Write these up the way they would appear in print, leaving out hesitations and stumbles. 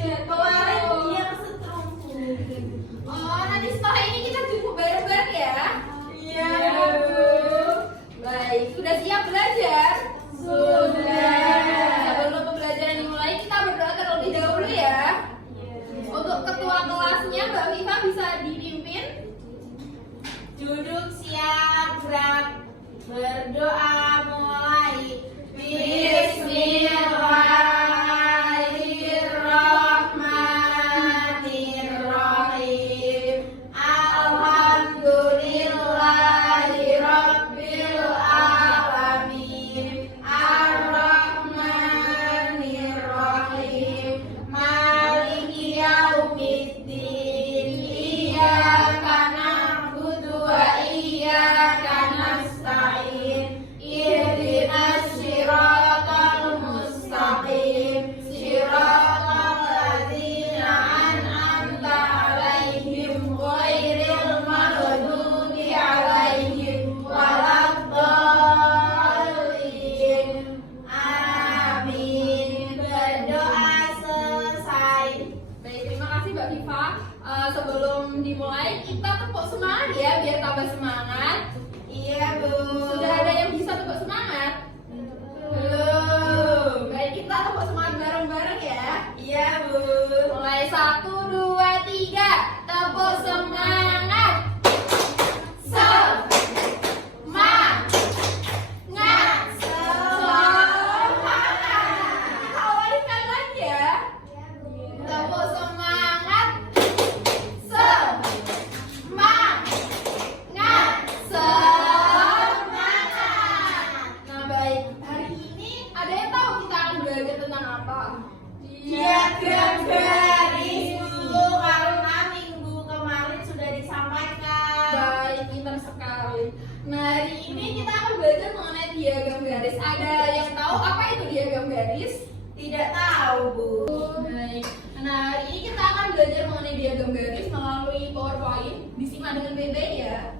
Kemarin dia kesetrum. Oh, nanti setelah ini kita jumpa bareng-bareng ya. Iya. Baik, sudah siap belajar? Sudah. Sebelum pembelajaran dimulai, kita berdoa terlebih dahulu ya. Untuk ketua kelasnya, Mbak Viva bisa dipimpin. Duduk siap, gerak. Berdoa mulai. Bismillahirrahmanirrahim. Alhamdulillahirabbil alamin. Arrahmanirrahim. Maliki yaumiddin. Iyyaka na'budu wa iyyaka nasta'in. Ihdinas siratal mustaqim. Siratal ladzina an'amta 'alaihim ghairil maghdubi 'alaihim waladdallin. Amin. Berdoa selesai. Baik, terima kasih Mbak Viva. Sebelum dimulai, kita tepuk semangat ya, biar tambah semangat. Iya, Bu. Sudah ada yang bisa tepuk semangat? Belum. Baik, kita tepuk semangat bareng-bareng ya. Iya, Bu. Mulai 1, 2, 3. Tepuk semangat. Semangat. Kita awali sekali lagi ya. Tepuk semangat. Semangat. Nah, baik. Hari ini ada yang tahu kita akan belajar tentang apa? Diagram garis, Bu, karena minggu kemarin sudah disampaikan. Baik, pintar sekali. Nah, hari ini kita akan belajar mengenai diagram garis. Ada yang tahu apa itu diagram garis? Tidak tahu, Bu. Baik. Nah, hari ini kita akan belajar mengenai diagram garis melalui PowerPoint. Disimak dengan baik-baik ya.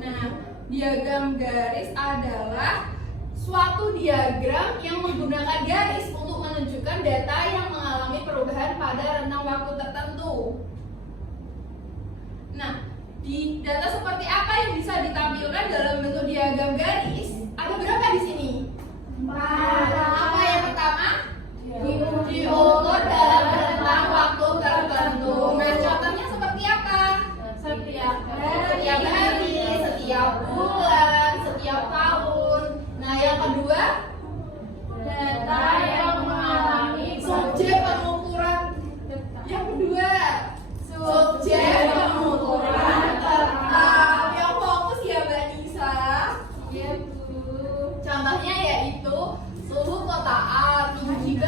Nah, diagram garis adalah suatu diagram yang menggunakan garis untuk menunjukkan data yang mengalami perubahan pada rentang waktu tertentu. Nah, di data seperti apa yang bisa ditampilkan dalam bentuk diagram garis? Ada berapa di sini? 4. Apa yang pertama? Diukur dalam rentang waktu tertentu. Nah, contohnya seperti apa? Setiap Setiap hari, setiap bulan, setiap tahun. Nah, yang kedua, data yang mengalami subjek pengukuran. Yang kedua, subjek pengukuran tetap. Yang fokus ya Mbak Nisa. Iya, Bu. Contohnya yaitu suhu kota A, tinggi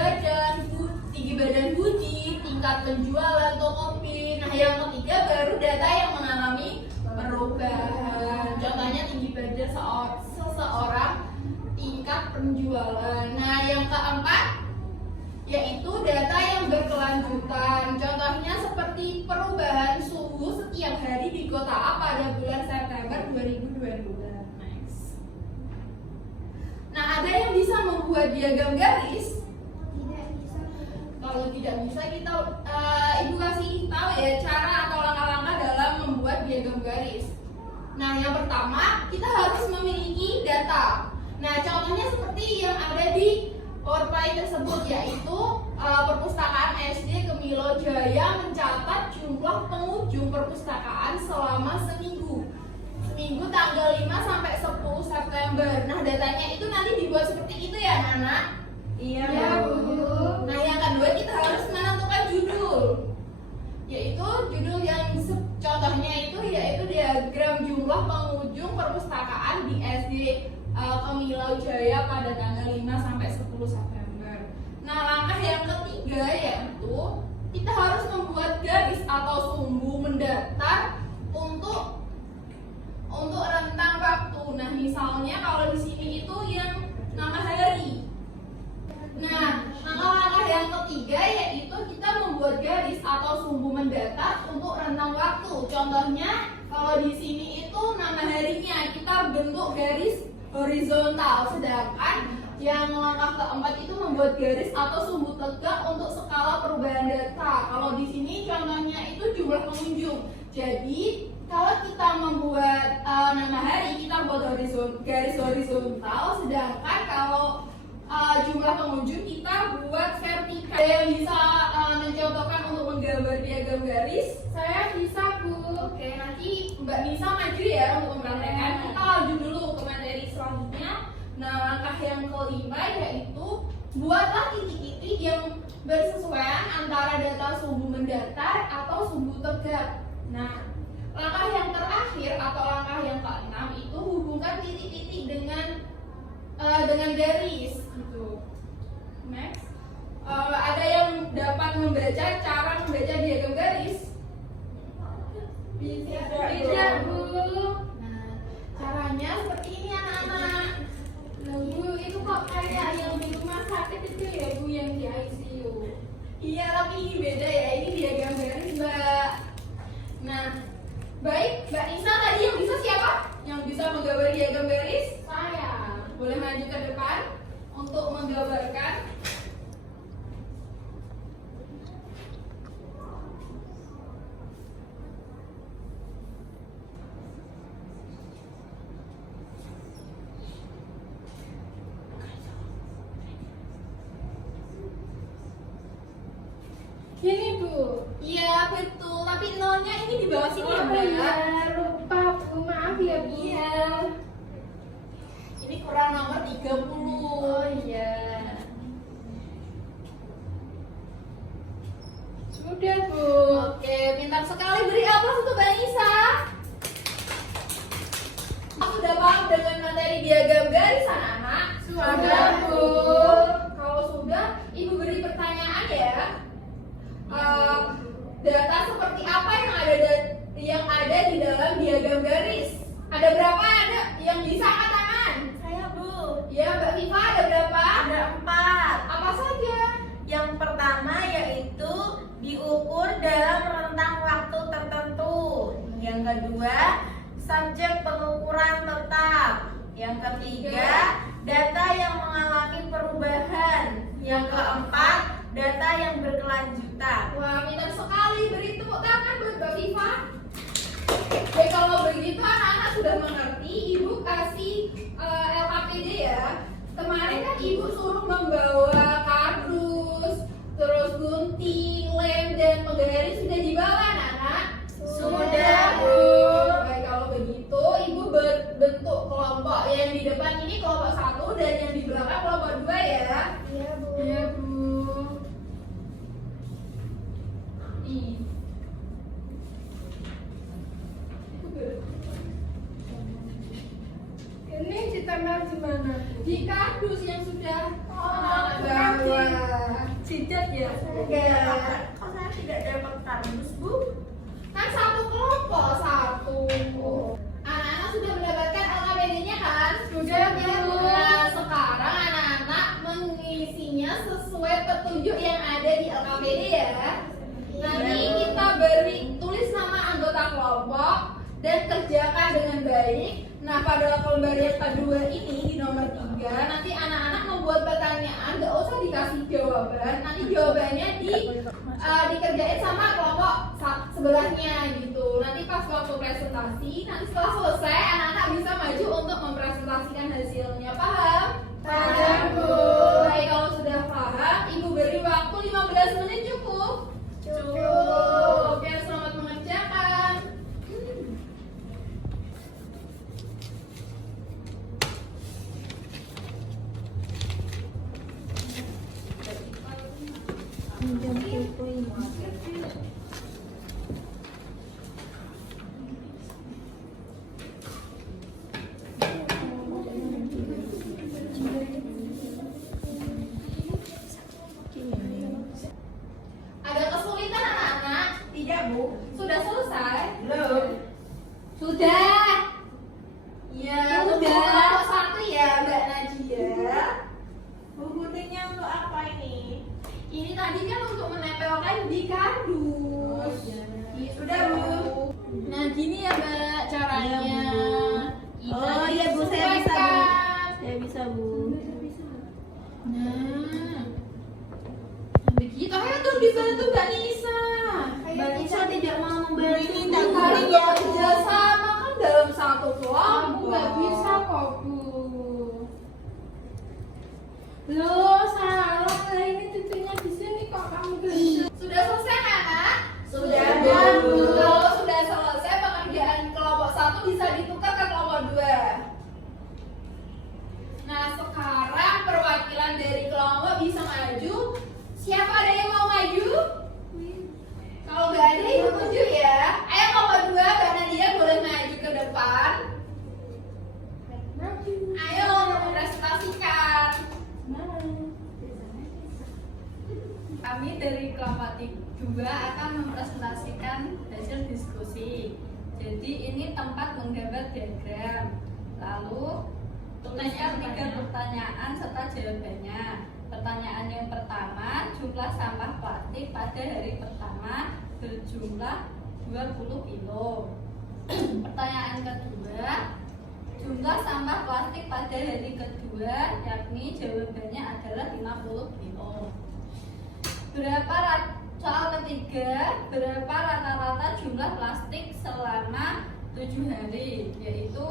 badan Budi, tingkat penjualan Tokopedia. Nah, yang ketiga baru data yang mengalami perubahan. Contohnya tinggi badan seseorang, tingkat penjualan. Nah, yang keempat yaitu data yang berkelanjutan. Contohnya seperti perubahan suhu setiap hari di kota A pada bulan September 2022. Next. Nah, ada yang bisa membuat diagram garis? Kalau tidak bisa, kita Ibu kasih tahu ya cara atau langkah-langkah dalam membuat diagram garis. Nah, yang pertama kita harus memiliki data. Nah, contohnya seperti yang ada di PowerPoint tersebut, yaitu perpustakaan SD Kemilo Jaya mencatat jumlah pengunjung perpustakaan selama seminggu. Seminggu tanggal 5 sampai 10 September. Nah, datanya itu nanti dibuat seperti itu ya, anak? Iya, Bu. Bu. Nah, yang kedua kita harus menentukan judul, yaitu judul yang contohnya itu yaitu diagram jumlah pengunjung perpustakaan di SD Kemilau Jaya pada tanggal 5 sampai 10 September. Nah, langkah yang ketiga yaitu kita harus membuat garis atau sumbu mendatar untuk rentang waktu. Nah, misalnya kalau di sini itu yang nama hari. Nah, langkah yang ketiga yaitu kita membuat garis atau sumbu mendatar untuk rentang waktu. Contohnya kalau di sini itu nama harinya kita bentuk garis horizontal, sedangkan yang langkah keempat itu membuat garis atau sumbu tegak untuk skala perubahan data. Kalau di sini contohnya itu jumlah pengunjung. Jadi kalau kita membuat nama hari, kita buat garis horizontal, sedangkan kalau jumlah pengunjung kita buat vertikal. Ada yang bisa mencontohkan untuk menggambar diagram garis? Saya bisa, Bu. Oke, nanti Mbak Nisa maju ya untuk mempraktekkan. Kita lanjut dulu ke materi selanjutnya. Nah, langkah yang kelima yaitu buatlah titik-titik yang bersesuaian antara data sumbu mendatar atau sumbu tegak. Nah, langkah yang terakhir atau langkah yang keenam itu hubungkan titik-titik dengan garis gitu. Next, ada yang dapat membaca cara membaca diagram garis? Tidak, Bu. Nah, caranya seperti ini anak-anak. Bu, itu kok kayak yang di rumah sakit itu ya, Bu, yang di ICU. Iya, tapi ini beda ya. Ini diagram garis, Mbak. Nah, baik, Mbak Nisa tadi yang bisa siapa? Yang bisa menggambar diagram garis? Saya. Boleh maju ke depan untuk menggambarkan. Ini, Bu. Iya, betul. Tapi nolnya ini di bawah sini ya, Oh Mbak. iya, lupa, Bu. Maaf ya, Bu. Iya. Ini kurang nomor 30. Oh iya. Sudah, Bu. Oke, pintar sekali. Beri aplaus untuk Mbak Nisa. Sudah paham dengan materi diagram garis, anak-anak? Sudah, Bu. Kalau sudah, Ibu beri pertanyaan ya. Data seperti apa yang ada di dalam diagram garis? Ada berapa? Ada yang bisa angkat tangan? Saya, Bu. Ya, Mbak Viva, ada berapa? Ada 4. Apa saja? Yang pertama yaitu diukur dalam rentang waktu tertentu. Yang kedua, subjek pengukuran tetap. Yang ketiga, data yang mengalami perubahan. Yang keempat, data yang berkelanjutan. Wah, pintar sekali. Beri tepuk tangan buat Mbak Viva. Oke, kalau begitu anak-anak sudah mengerti. Ibu kasih LKPD ya. Kemarin kan Ibu suruh membawa kardus, terus gunting, lem, dan penggaris sudah dibawa anak-anak? Sudah, Bu. Baik, kalau begitu Ibu berbentuk kelompok. Yang di depan ini kelompok 1 dan yang di belakang kelompok 2 ya. Iya, Bu. Iya, Bu. Nih. Ini ditempel di mana, Bu? Di kardus yang sudah bawa. jidat ya. Oke. Kok saya tidak dapat kardus, Bu? Kan satu kelompok satu. Anak-anak sudah mendapatkan LKPD-nya kan? Sudah, Bu. Nah, sekarang anak-anak mengisinya sesuai petunjuk yang ada di LKPD ya. Nanti kita beri tulis nama anggota kelompok dan kerjakan dengan baik. Nah, pada lembar yang kedua ini di nomor 3 nanti anak-anak membuat pertanyaan, nggak usah dikasih jawaban. Nanti jawabannya dikerjain sama kelompok sebelahnya gitu. Nanti pas waktu presentasi, nanti setelah selesai anak-anak bisa maju untuk mempresentasikan hasilnya. Paham? Paham, Bu. Baik, kalau sudah paham, Ibu beri waktu 15 menit cukup? Cukup. Oke, selamat mengerjakan. Ada kesulitan anak-anak? Tidak, Bu. Sudah selesai? Belum. Sudah. Ya, Sudah. kelompok 1 ya, Mbak Nadia. Bu, guntingnya untuk apa ini? Ini tadi kan untuk menempelkan di kardus. Iya, Sudah, Bu. Nah, gini ya, Mbak, caranya. Iya, Bu. Kita Oh, iya, Bu, saya bisa, Bu. sesuaikan. bisa Bu. Nah, begitu. Ayo tuh dibantu Mbak Nisa. Mbak Nisa tidak mau membantu. Ini kali nggak kerja sama kan dalam satu kelompok. Nggak bisa kok Bu. Loh salah, lah ini titiknya di sini kok kamu kerja. Sudah selesai anak? Sudah, Bu. Bu. Kalau sudah selesai pekerjaan kelompok 1 bisa ditukar ke kelompok 2. Nah sekarang perwakilan dari kelompok bisa maju. Siapa ada yang mau maju? Kalau nggak ada ibu tunjuk ya. Ayo kelompok 2, Mbak Nadia boleh maju ke depan. Maju. Ayo untuk mempresentasikan. Kami dari kelompok 2 akan mempresentasikan hasil diskusi. Jadi ini tempat menggambar diagram. Lalu tuliskan 3 pertanyaan serta jawabannya. Pertanyaan yang pertama, jumlah sampah plastik pada hari pertama berjumlah 20 kilo. Pertanyaan kedua, jumlah sampah plastik pada hari kedua, yakni jawabannya adalah 50 kilo. Soal ketiga, berapa rata-rata jumlah plastik selama 7 hari, yaitu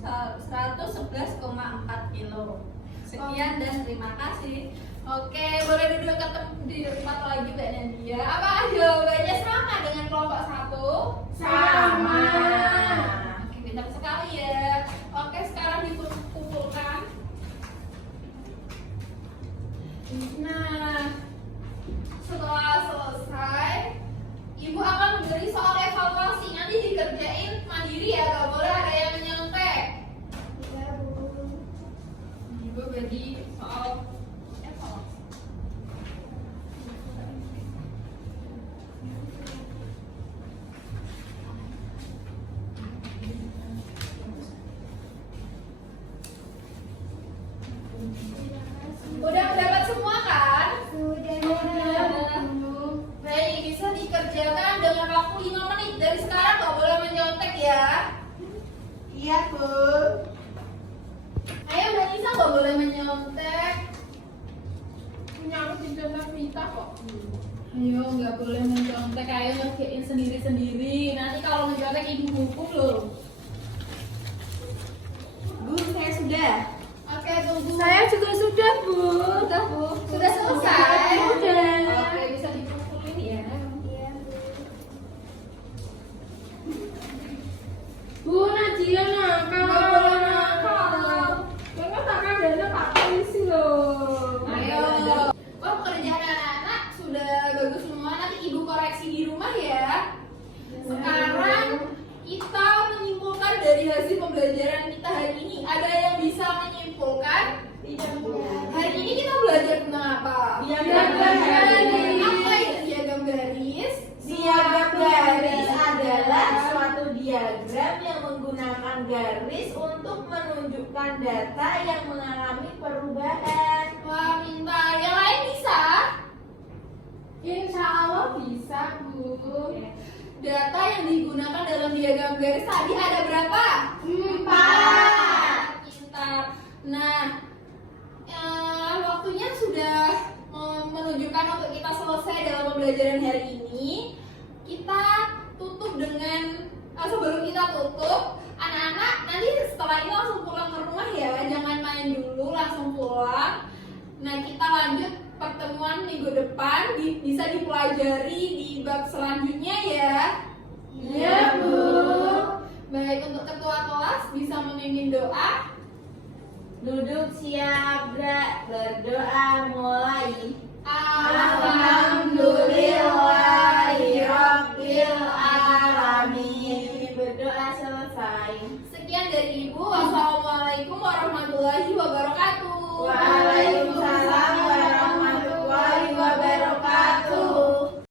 111,4 kilo. Sekian dan terima kasih. Oke, boleh duduk di tempat lagi Mbak Nadia. Apa jawabannya sama dengan kelompok 1? Sama. Oke, pintar sekali ya. Oke, sekarang dikumpulkan. Nah, setelah selesai, Ibu akan memberi soal evaluasi. Nanti dikerjain mandiri ya, gak boleh ada yang nyontek. Ibu bagi soal evaluasi. Udah mendapat semua kan? Sudah. Baik, bisa dikerjakan dengan waktu 5 menit. Dari sekarang gak boleh menyontek ya. Iya Bu. Ayo Mbak Nisa gak boleh menyontek. Punya aku tidak Vita kok. Ayo nggak boleh mencontek. Ayo ngerjain sendiri-sendiri. Nanti kalau mencontek ibu hukum loh. Bu, saya sudah. Oke, tunggu. Saya juga sudah Bu. Sudah, Bu. Sudah selesai. Sudah. Oke, bisa dikumpulin ya. Bu Nadia nakal. Nggak boleh nakal. Memang nakal dan Pak Polisi loh. Ayo. Oh, pekerjaan anak-anak sudah bagus semua. Nanti ibu koreksi di rumah ya. Sekarang kita menyimpulkan dari hasil pembelajaran kita hari ini. Ada yang bisa menyimpulkan? Hari ini kita belajar tentang apa? Diagram garis. Apa itu diagram garis? Diagram garis adalah suatu diagram yang menggunakan garis untuk menunjukkan data yang mengalami perubahan. Wah, pintar. Yang lain bisa? Insya Allah bisa Bu. Data yang digunakan dalam diagram garis tadi ada berapa? 4. Pintar. Nah, waktunya sudah menunjukkan untuk kita selesai dalam pembelajaran hari ini. Kita tutup dengan sebelum kita tutup, anak-anak nanti setelah ini langsung pulang ke rumah ya, jangan main dulu, langsung pulang. Nah, kita lanjut pertemuan minggu depan, bisa dipelajari di bab selanjutnya ya. Iya Bu. Baik, untuk ketua kelas bisa memimpin doa. Duduk siap, berdoa mulai. Alhamdulillah.